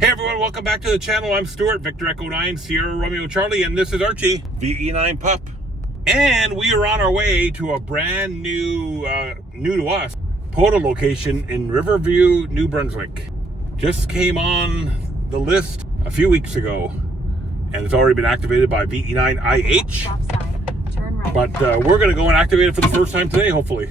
Hey everyone, welcome back to the channel. I'm Stuart, Victor Echo 9, Sierra Romeo Charlie, and this is Archie, VE9 Pup. And we are on our way to a brand new, new to us, POTA location in Riverview, New Brunswick. Just came on the list a few weeks ago, and it's already been activated by VE9IH. But we're going to go and activate it for the first time today, hopefully.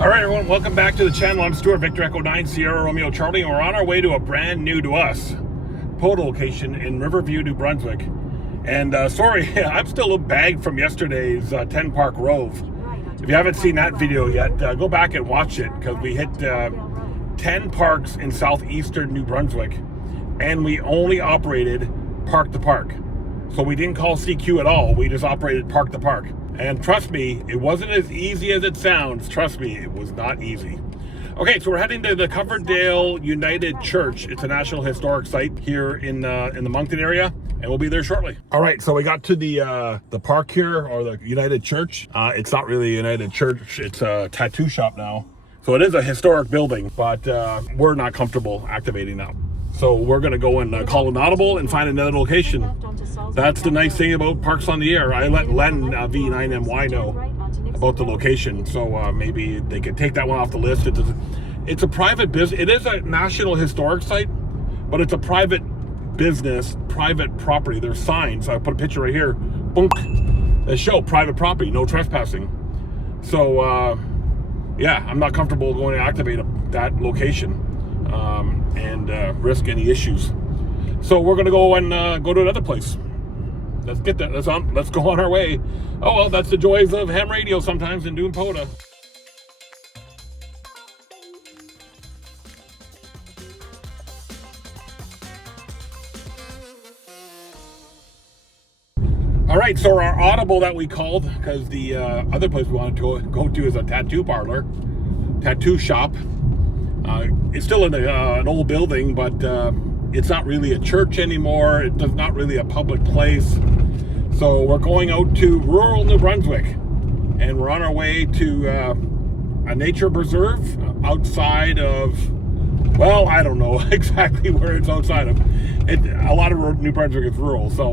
All right, everyone, welcome back to the channel. I'm Stuart, Victor Echo 9, Sierra Romeo Charlie, and we're on our way to a brand new to us POTA location in Riverview, New Brunswick. And sorry, I'm still a little bagged from yesterday's 10 Park Rove. If you haven't seen that video yet, go back and watch it, because we hit 10 parks in southeastern New Brunswick, and we only operated park to park. So we didn't call CQ at all. We just operated park to park. And trust me, it wasn't as easy as it sounds. Trust me, it was not easy. Okay, so we're heading to the Coverdale United Church. It's a National Historic Site here in the Moncton area, and we'll be there shortly. All right, so we got to the park here, or the United Church. It's not really a United Church, it's a tattoo shop now. So it is a historic building, but we're not comfortable activating now. So we're gonna go and call an audible and find another location. That's the nice thing about Parks on the Air. I let Len, V9MY, know about the location, so maybe they could take that one off the list. It's a private business. It is a National Historic Site, but it's a private business, private property. There's signs. I put a picture right here. Boom. They show private property, no trespassing. So, yeah, I'm not comfortable going to activate that location and risk any issues. So we're going to go and go to another place. Let's get that. Let's go on our way. Oh, well, that's the joys of ham radio sometimes and doing POTA. All right, so our audible that we called, because the other place we wanted to go to is a tattoo parlor, tattoo shop. It's still in an old building, but it's not really a church anymore. It's not really a public place. So we're going out to rural New Brunswick, and we're on our way to a nature preserve outside of, well, I don't know exactly where it's outside of. A lot of New Brunswick is rural, so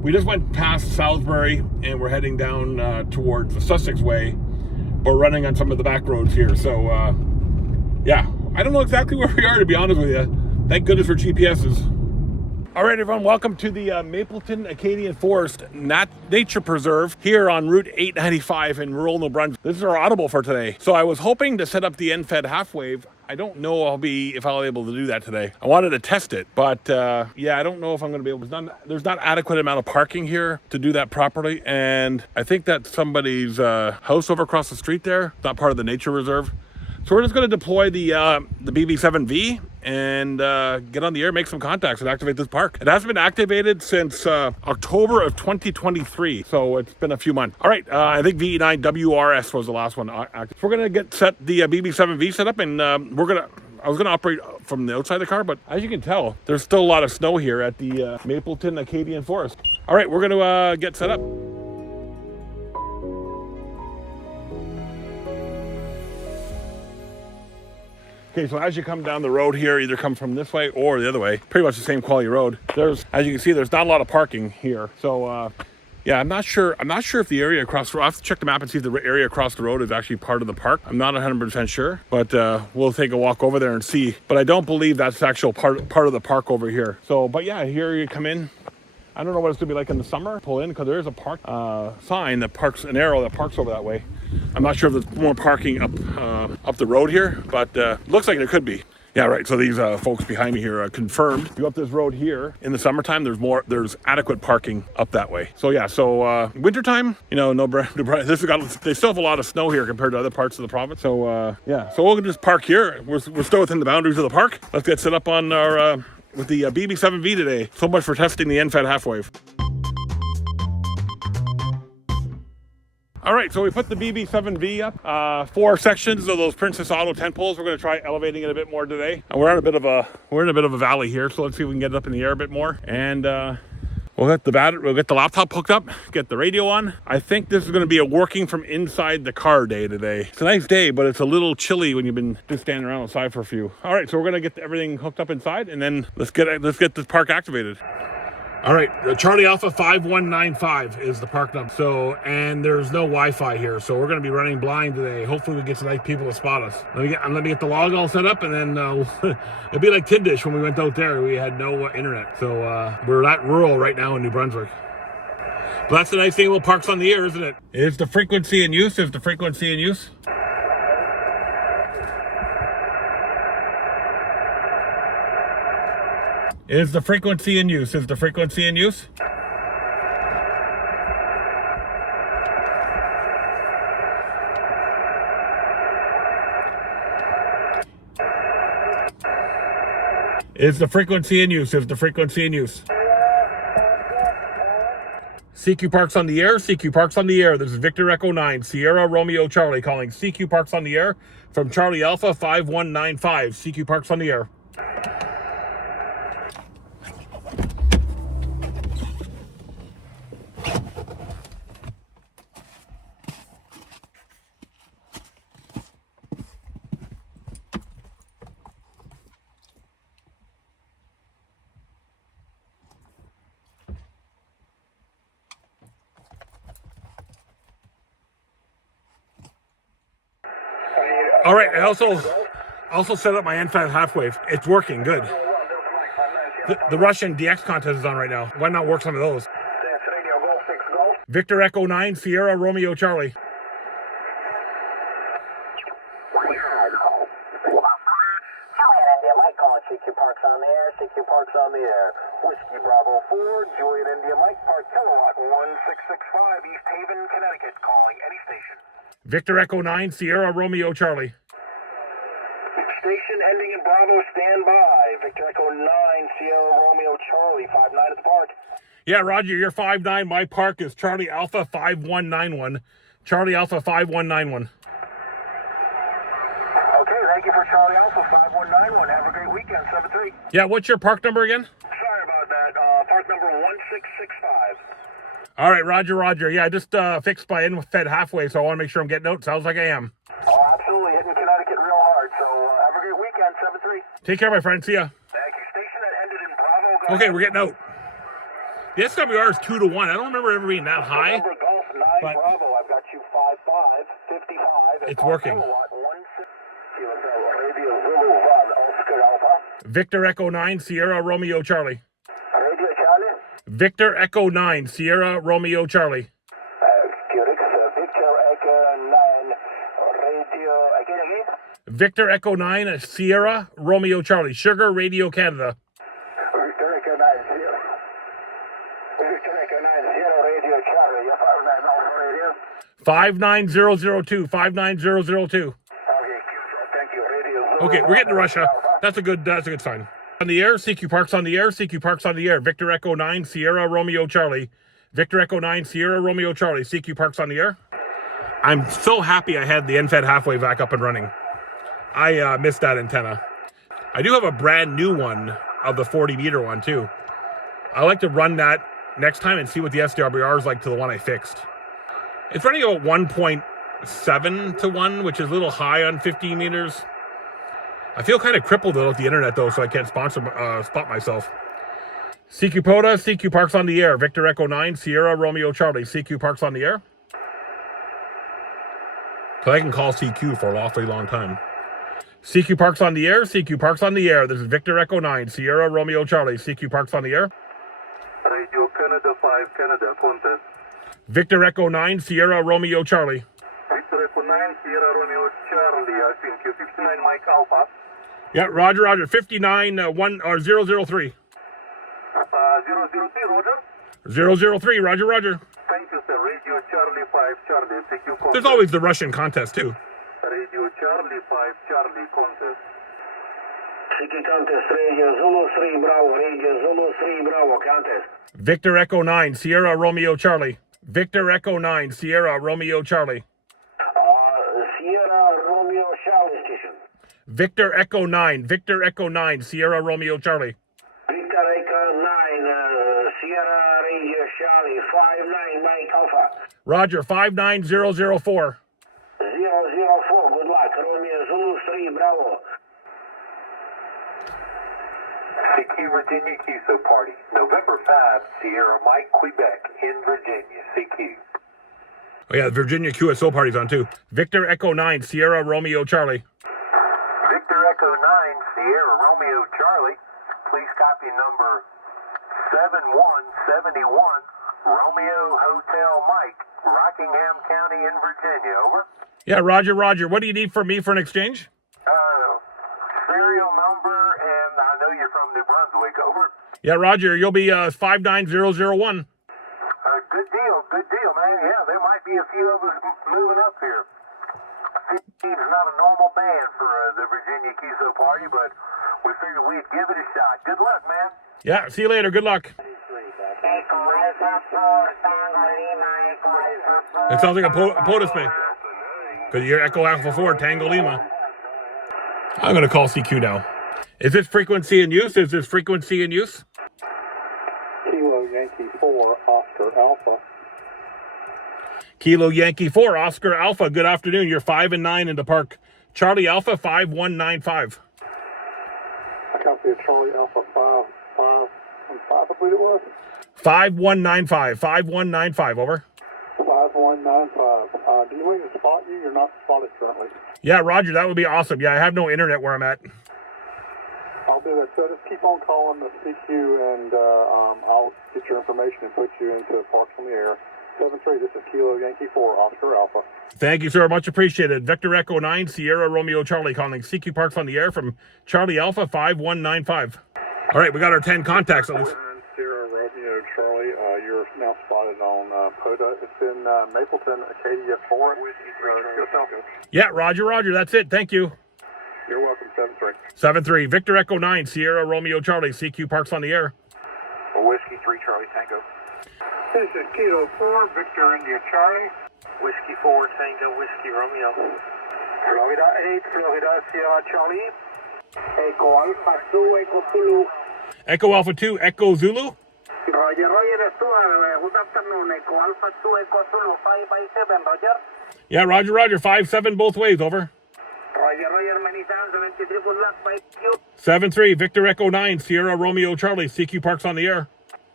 we just went past Salisbury, and we're heading down towards the Sussex Way. We're running on some of the back roads here, so yeah, I don't know exactly where we are, to be honest with you. Thank goodness for GPSs. All right, everyone, welcome to the Mapleton Acadian Forest Nature Preserve here on Route 895 in rural New Brunswick. This is our audible for today. So I was hoping to set up the end-fed half wave. I don't know if I'll be able to do that today. I wanted to test it, but yeah, I don't know if I'm going to be able to. There's not adequate amount of parking here to do that properly, and I think that's somebody's house over across the street there. It's not part of the nature reserve. So we're just going to deploy the BB7V and get on the air, make some contacts, and activate this park. It hasn't been activated since October of 2023, so it's been a few months. All right, I think VE9WRS was the last one active. We're going to get the BB7V set up, and I was going to operate from the outside of the car, but as you can tell, there's still a lot of snow here at the Mapleton Acadian Forest. All right, we're going to get set up. Okay, so as you come down the road here, either come from this way or the other way, pretty much the same quality road. As you can see, there's not a lot of parking here. So, yeah, I'm not sure if the area across the road, I'll have to check the map and see if the area across the road is actually part of the park. I'm not 100% sure, but we'll take a walk over there and see. But I don't believe that's actual part of the park over here. So, but yeah, here you come in. I don't know what it's gonna be like in the summer. Pull in, because there is a park sign that parks, an arrow that parks over that way. I'm not sure if there's more parking up the road here, but looks like there could be. Yeah, right. So these folks behind me here confirmed. You go up this road here in the summertime, there's adequate parking up that way. So yeah, so wintertime, you know, they still have a lot of snow here compared to other parts of the province. So yeah, so we'll just park here. We're still within the boundaries of the park. Let's get set up on our with the BB7V today. So much for testing the NFED half wave. All right, so we put the BB7V up, 4 sections of those Princess Auto tent poles. We're going to try elevating it a bit more today. And we're in a bit of a valley here, so let's see if we can get it up in the air a bit more. And we'll get the laptop hooked up, get the radio on. I think this is going to be a working from inside the car day today. It's a nice day, but it's a little chilly when you've been just standing around outside for a few. All right, so we're going to get everything hooked up inside, and then let's get this park activated. All right, Charlie Alpha 5195 is the park number. So, and there's no Wi-Fi here, so we're going to be running blind today. Hopefully we get some nice people to spot us. Let me get the log all set up, and then it'll be like Tindish when we went out there. We had no internet, so we're that rural right now in New Brunswick. But that's the nice thing about parks on the air, isn't it? Is the frequency in use? Is the frequency in use? Is the frequency in use? Is the frequency in use? Is the frequency in use? Is the frequency in use? CQ Parks on the air. CQ Parks on the air. This is Victor Echo 9, Sierra Romeo Charlie calling CQ Parks on the air from Charlie Alpha 5195. CQ Parks on the air. All right, I also set up my NFED half wave. It's working good. The Russian DX contest is on right now. Why not work some of those? Victor Echo 9, Sierra Romeo Charlie. CQ Parks on the air, CQ Parks on the air. Whiskey Bravo 4, Juliet India Mike, Park Kilowatt 1665, East Haven, Connecticut, calling any station. Victor Echo 9, Sierra Romeo Charlie. Station ending in Bravo, stand by. Victor Echo 9, Sierra Romeo Charlie, 59 at the park. Yeah, Roger, you're 59. My park is Charlie Alpha 5191. Charlie Alpha 5191. Okay, thank you for Charlie Alpha 5191. Have a great weekend, 7-3. Yeah, what's your park number again? Sorry about that. Park number 1665. All right, Roger. Yeah, I just fixed my NFED halfway, so I want to make sure I'm getting out. Sounds like I am. Oh, absolutely. Hitting Connecticut real hard. So have a great weekend, 7-3. Take care, my friend. See ya. Thank you. Station that ended in Bravo. Okay, we're getting out. The SWR is 2-1. I don't remember ever being that high. Golf 9 but Bravo. I've got you 5-5, 55. It's working. Victor Echo 9, Sierra Romeo Charlie. Radio Charlie. Victor Echo 9, Sierra Romeo Charlie. Victor Echo 9, Radio. Again. Victor Echo 9, Sierra Romeo Charlie. Sugar Radio Canada. Victor Echo 9, Sierra. Victor Echo 9, Sierra Radio Charlie. You're 59002. 59002. Thank you, Radio. Okay, we're getting to Russia. That's a good sign. On the air, CQ Parks on the air, CQ Parks on the air. Victor Echo 9, Sierra Romeo Charlie. Victor Echo 9, Sierra Romeo Charlie. CQ Parks on the air. I'm so happy I had the NFED halfway back up and running. I missed that antenna. I do have a brand new one of the 40 meter one too. I like to run that next time and see what the SWR is like to the one I fixed. It's running about 1.7 to 1, which is a little high on 15 meters. I feel kind of crippled without the internet though, so I can't spot myself. CQ POTA, CQ Parks on the air. Victor Echo 9, Sierra Romeo Charlie. CQ Parks on the air. So I can call CQ for an awfully long time. CQ Parks on the air, CQ Parks on the air. This is Victor Echo 9, Sierra Romeo Charlie. CQ Parks on the air. Radio Canada 5, Canada, contest. Victor Echo 9, Sierra Romeo Charlie. Victor Sierra Romeo Charlie, I think you 59 Mike Alpha. Yeah, roger, roger. 59 1 or 003. 003, Roger. 003, roger, roger. Thank you, sir. Radio Charlie 5, Charlie, CQ contest. There's always the Russian contest too. Radio Charlie 5, Charlie contest. CQ contest, Radio Zulu 3 Bravo, Radio Zulu 3 Bravo contest. Victor Echo 9, Sierra Romeo Charlie. Victor Echo 9, Sierra Romeo Charlie. Sierra Romeo Charlie station. Victor Echo 9, Victor Echo 9, Sierra Romeo Charlie. Victor Echo 9, Sierra Radio Charlie, 59 Mike Alpha. Roger, 59004. 004, good luck. Romeo Zulu 3 Bravo. CQ Virginia QSO Party, November 5, Sierra Mike, Quebec, in Virginia, CQ. Oh yeah, Virginia QSO party's on too. Victor Echo 9, Sierra Romeo Charlie. Victor Echo 9, Sierra Romeo Charlie, please copy number 7171, Romeo Hotel Mike, Rockingham County in Virginia, over. Yeah, roger, roger. What do you need from me for an exchange? Serial number, and I know you're from New Brunswick, over. Yeah, roger. You'll be 59001. Good deal, man. Yeah, there might be a few of us moving up here. It's not a normal band for the Virginia QSO Party, but we figured we'd give it a shot. Good luck, man. Yeah, see you later. Good luck. It sounds like a POTA space. Because you're Echo Alpha 4, Tango Lima. I'm going to call CQ now. Is this frequency in use? Is this frequency in use? Kilo Yankee 4, Oscar Alpha. Kilo Yankee 4, Oscar Alpha. Good afternoon. You're 5 and 9 in the park. Charlie Alpha 5195. I copy a Charlie Alpha 515, I believe it was. 5195. 5195, over. 5195. Do you want me to spot you? You're not spotted currently. Yeah, roger. That would be awesome. Yeah, I have no internet where I'm at. I'll do that. So just keep on calling the CQ and I'll get your information and put you into Parks on the Air. 73, this is Kilo Yankee 4, Oscar Alpha. Thank you, sir. Much appreciated. Victor Echo 9, Sierra Romeo Charlie calling CQ Parks on the Air from Charlie Alpha 5195. All right, we got our 10 contacts at least. Sierra Romeo Charlie, you're now spotted on POTA. It's in Mapleton Acadian Nature Yeah, roger, roger. That's it. Thank you. You're welcome, 73. 73, Victor Echo 9, Sierra Romeo Charlie, CQ Parks on the Air. Whiskey 3 Charlie Tango. This is Kilo 4, Victor India Charlie. Whiskey 4 Tango Whiskey Romeo. Florida 8, Florida Sierra Charlie. Echo Alpha 2, Echo Zulu. Echo Alpha 2, Echo Zulu. Roger, good afternoon. Echo Alpha 2, Echo Zulu, 557, Roger. Yeah, roger, roger. 5-7 both ways, over. Roger, many times, 73, good luck, by you. 7-3, Victor Echo 9, Sierra Romeo Charlie, CQ Parks on the Air.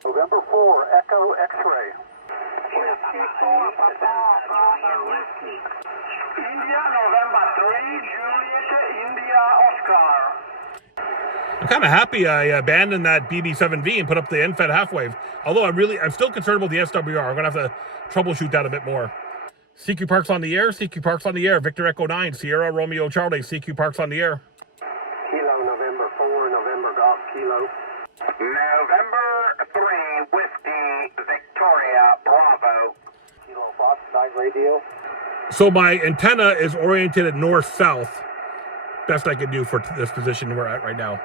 November 4, Echo X-Ray. India, November 3, Juliet, India, Oscar. I'm kind of happy I abandoned that BB7V and put up the NFED half wave. Although I'm still concerned about the SWR. I'm going to have to troubleshoot that a bit more. CQ Parks on the Air, CQ Parks on the Air. Victor Echo 9, Sierra Romeo Charlie, CQ Parks on the Air. Kilo November 4, November Golf Kilo. November 3, Whiskey Victoria Bravo. Kilo Fox, 9 radio. So my antenna is oriented north-south. Best I can do for this position we're at right now.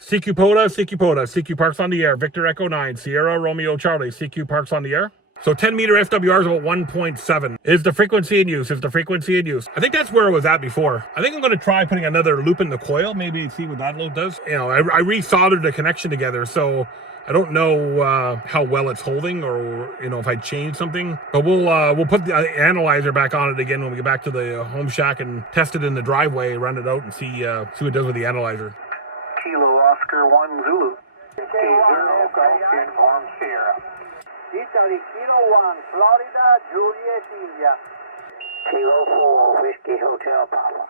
CQ POTA, CQ POTA, CQ Parks on the Air. Victor Echo 9, Sierra Romeo Charlie, CQ Parks on the Air. So 10 meter FWR is about 1.7. Is the frequency in use? Is the frequency in use? I think that's where it was at before. I think I'm going to try putting another loop in the coil, maybe see what that load does. You know, I resoldered the connection together, so I don't know how well it's holding, or you know, if I change something. But we'll put the analyzer back on it again when we get back to the home shack and test it in the driveway, run it out, and see what it does with the analyzer. Kilo Oscar 1 Zulu. 0 Golf Uniform Sierra. Italy, Kilo 1, Florida, Juliet, India. Kilo 4, Whiskey Hotel Papa.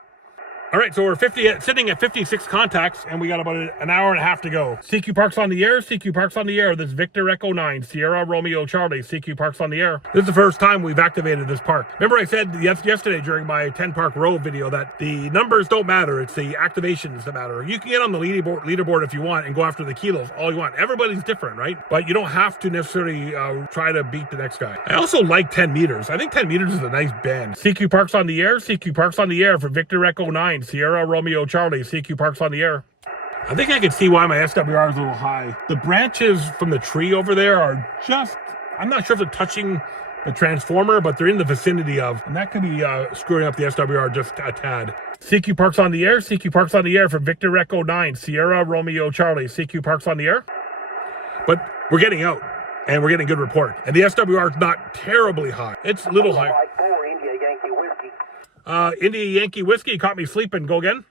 All right, so we're sitting at 56 contacts, and we got about an hour and a half to go. CQ Park's on the air. CQ Park's on the air. This is Victor Echo 9, Sierra Romeo Charlie. CQ Park's on the air. This is the first time we've activated this park. Remember I said yesterday during my 10 park row video that the numbers don't matter. It's the activations that matter. You can get on the leaderboard if you want and go after the kilos all you want. Everybody's different, right? But you don't have to necessarily try to beat the next guy. I also like 10 meters. I think 10 meters is a nice bend. CQ Park's on the air. CQ Park's on the air for Victor Echo 9, Sierra Romeo Charlie. CQ Park's on the air. I think I can see why my SWR is a little high. The branches from the tree over there are just, I'm not sure if they're touching the transformer, but they're in the vicinity of, and that could be screwing up the SWR just a tad. CQ Park's on the air. CQ Park's on the air for Victor Echo 9, Sierra Romeo Charlie. CQ Park's on the air. But we're getting out, and we're getting good report. And the SWR is not terribly high. It's a little high. India Yankee Whiskey. India Yankee Whiskey caught me sleeping. Go again.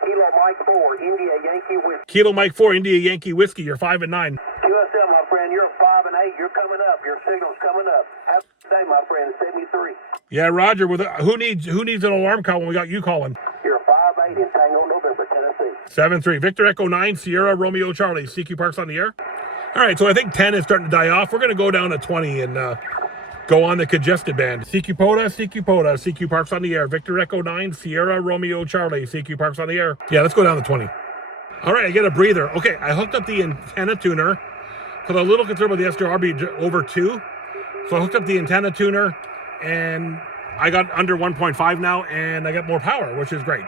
Kilo Mike 4, India Yankee Whiskey. Kilo Mike 4, India Yankee Whiskey. You're 5 and 9. QSL, my friend, you're 5 and 8. You're coming up. Your signal's coming up. Have a good day, my friend. 73. Yeah, Roger. Who needs an alarm call when we got you calling? You're 5-8 in Tango, November, Tennessee. 7-3. Victor Echo 9, Sierra Romeo Charlie. CQ Park's on the air. All right, so I think 10 is starting to die off. We're going to go down to 20 and go on the congested band. CQ POTA, CQ POTA. CQ Park's on the air. Victor Echo 9, Sierra Romeo Charlie. CQ Park's on the air. Yeah, let's go down to 20. All right, I get a breather. Okay, I hooked up the antenna tuner because I'm a little concerned about the SDR being over 2. So I hooked up the antenna tuner, and I got under 1.5 now, and I got more power, which is great.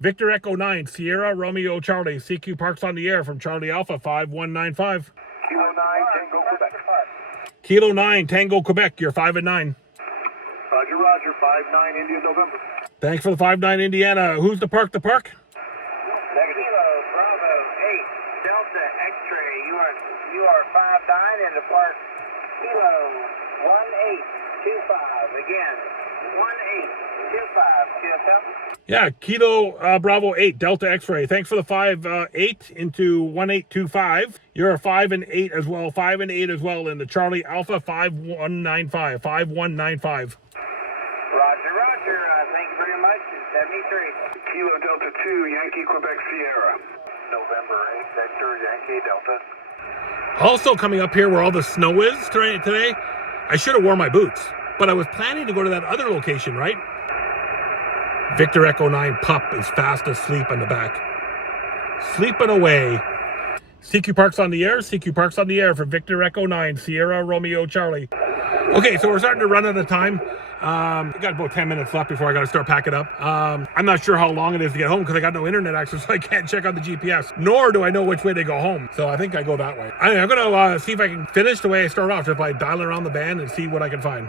Victor Echo 9, Sierra Romeo Charlie. CQ Park's on the air from Charlie Alpha 5195. Kilo 9, Tango, Quebec. Kilo 9, Tango, Quebec. You're 5 and 9. Roger, Roger. 5-9, India, November. Thanks for the 5-9 Indiana. Who's the park? The park? Kilo Bravo 8, Delta X-ray. You are 5-9 in the park. Kilo 1825. Again, 1825. QSL. Yeah, Kilo Bravo 8, Delta X-ray. Thanks for the 5-8 into 1825. You're a 5 and 8 as well. 5 and 8 as well in the Charlie Alpha 5195. 5195. Roger, Roger. Thank you very much. 73. Kilo Delta 2, Yankee Quebec Sierra. November 8, Victor Yankee Delta. Also coming up here where all the snow is today, I should have worn my boots, but I was planning to go to that other location, right? Victor Echo 9 pup is fast asleep in the back. Sleeping away. CQ Park's on the air. CQ Park's on the air for Victor Echo 9, Sierra Romeo Charlie. Okay, so we're starting to run out of time. I got about 10 minutes left before I got to start packing up. I'm not sure how long it is to get home because I got no internet access, so I can't check on the GPS. Nor do I know which way to go home. So I think I go that way. I'm going to see if I can finish the way I start off, just by dialing around the band and see what I can find.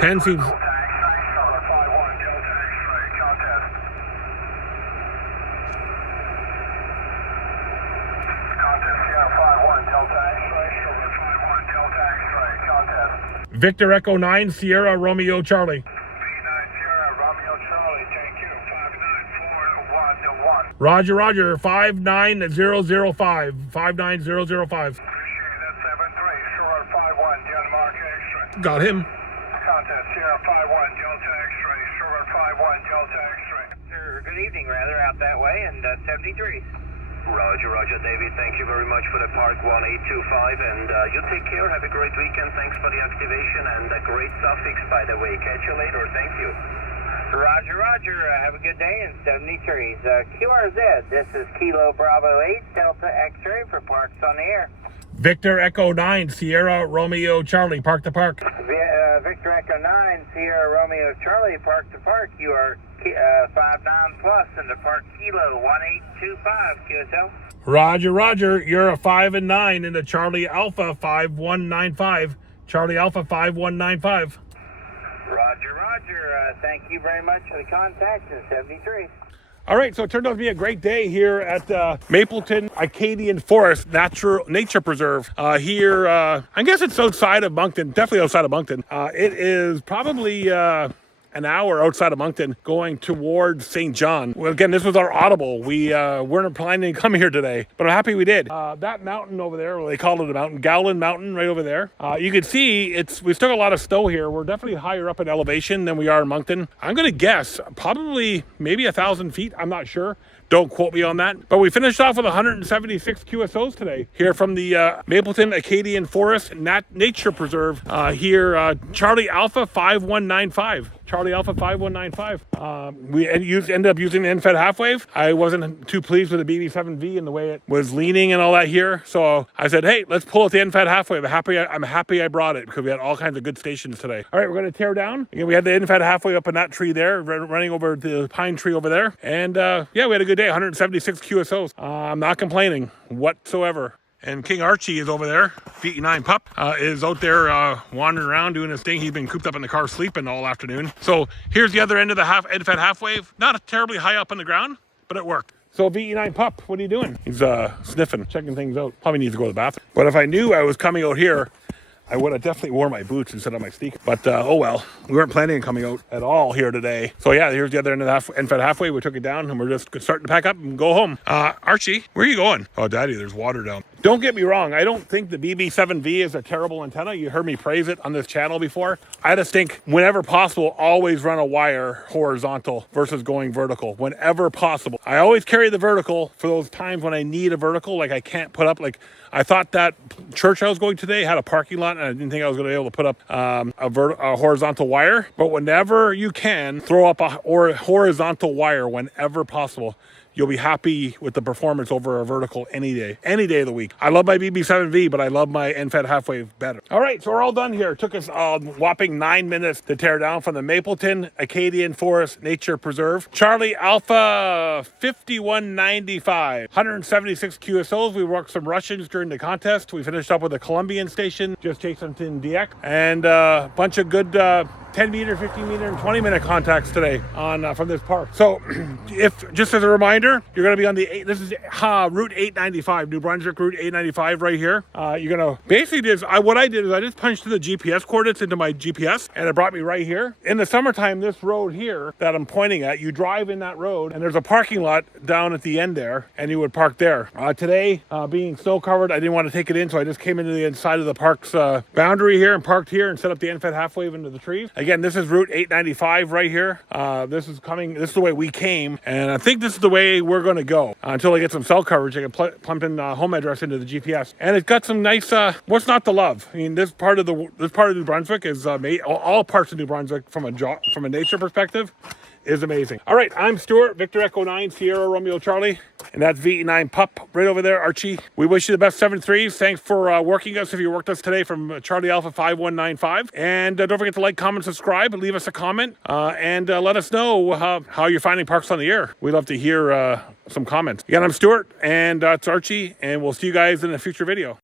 Ten seems. Victor Echo 9, Sierra Romeo Charlie. 39 Sierra Romeo Charlie, thank you. 59411. Roger, Roger. 59005. 59005. Appreciate that. 73 Sierra 51 Delta Mark X-ray. Got him. Contest Sierra 51 Delta X-ray. Sierra 51 Delta X-ray. Or good evening, rather, out that way, and 73. Roger, Roger, David. Thank you very much for the Park 1825, and you take care. Have a great weekend. Thanks for the activation and a great suffix, by the way. Catch you later. Thank you. Roger, Roger. Have a good day, and 73s. QRZ, this is Kilo Bravo 8, Delta X-ray for Parks on the Air. Victor Echo 9, Sierra Romeo Charlie. Park to park. Victor Echo 9, Sierra Romeo Charlie, Park to Park. You are 5-9 plus in the Park Kilo 1825. QSL. Roger, Roger. You're a 5 and 9 in the Charlie Alpha 5195. Charlie Alpha 5195. Roger, Roger. Thank you very much for the contact in 73. All right, so it turned out to be a great day here at Mapleton Acadian Forest Nature Preserve. Here, I guess it's outside of Moncton, definitely outside of Moncton. It is probably an an hour outside of Moncton going towards St. John. Well, again, this was our audible. We weren't planning to come here today, but I'm happy we did. That mountain over there, well, they call it a mountain, Gowland Mountain right over there. You can see we still got a lot of snow here. We're definitely higher up in elevation than we are in Moncton. I'm going to guess probably maybe 1,000 feet. I'm not sure. Don't quote me on that. But we finished off with 176 QSOs today here from the Mapleton Acadian Nature Preserve here, Charlie Alpha 5195. Charlie Alpha 5195. We ended up using the end-fed half-wave. I wasn't too pleased with the BB7V and the way it was leaning and all that here. So I said, hey, let's pull out the end-fed half-wave. I'm happy I brought it because we had all kinds of good stations today. All right, we're going to tear down. Again, we had the end-fed half-wave up in that tree there, running over the pine tree over there. And yeah, we had a good day, 176 QSOs. I'm not complaining whatsoever. And King Archie is over there. VE9 pup is out there wandering around doing his thing. He's been cooped up in the car sleeping all end. So here's the other end of the end-fed half-wave. Not terribly high up on the ground, but it worked. So VE9 pup, what are you doing? He's sniffing, checking things out. Probably needs to go to the bathroom. But if I knew I was coming out here, I would have definitely worn my boots instead of my sneakers. But oh well, we weren't planning on coming out at all here today. So yeah, here's the other end of the end-fed halfway. We took it down and we're just starting to pack up and go home. Archie, where are you going? Oh, Daddy, there's water down. Don't get me wrong. I don't think the BB7V is a terrible antenna. You heard me praise it on this channel before. I just think whenever possible, always run a wire horizontal versus going vertical whenever possible. I always carry the vertical for those times when I need a vertical, like I can't put up, like I thought that church I was going today had a parking lot and I didn't think I was going to be able to put up a horizontal wire. But whenever you can, throw up a horizontal wire whenever possible. You'll be happy with the performance over a vertical any day of the week. I love my BB7V, but I love my end-fed half-wave better. All right, so we're all done here. It took us a whopping 9 minutes to tear down from the Mapleton Acadian Nature Preserve. Charlie Alpha 5195, 176 QSOs. We worked some Russians during the contest. We finished up with a Colombian station, just chasing DX, and a bunch of good 10 meter, 15 meter, and 20 minute contacts today on from this park. So if, just as a reminder, you're going to be on this is Route 895, New Brunswick Route 895 right here. You're going to basically what I did is I just punched in the GPS coordinates into my GPS and it brought me right here. In the summertime, this road here that I'm pointing at, you drive in that road and there's a parking lot down at the end there and you would park there. Today, being snow covered, I didn't want to take it in, so I just came into the inside of the park's boundary here and parked here and set up the end-fed half-wave into the trees. Again, this is Route 895 right here. This is the way we came, and I think this is the way we're going to go until I get some cell coverage. I can plump in home address into the GPS, and it's got some nice. What's not to love? I mean, this part of New Brunswick is all parts of New Brunswick from a nature perspective is amazing. All right, I'm Stuart, Victor Echo 9, Sierra Romeo Charlie, and that's VE9 pup right over there, Archie. We wish you the best 7.3s. Thanks for working us if you worked us today from Charlie Alpha 5195. And don't forget to like, comment, subscribe, leave us a comment, and let us know how you're finding Parks on the Air. We'd love to hear some comments. Again, I'm Stuart, and it's Archie, and we'll see you guys in a future video.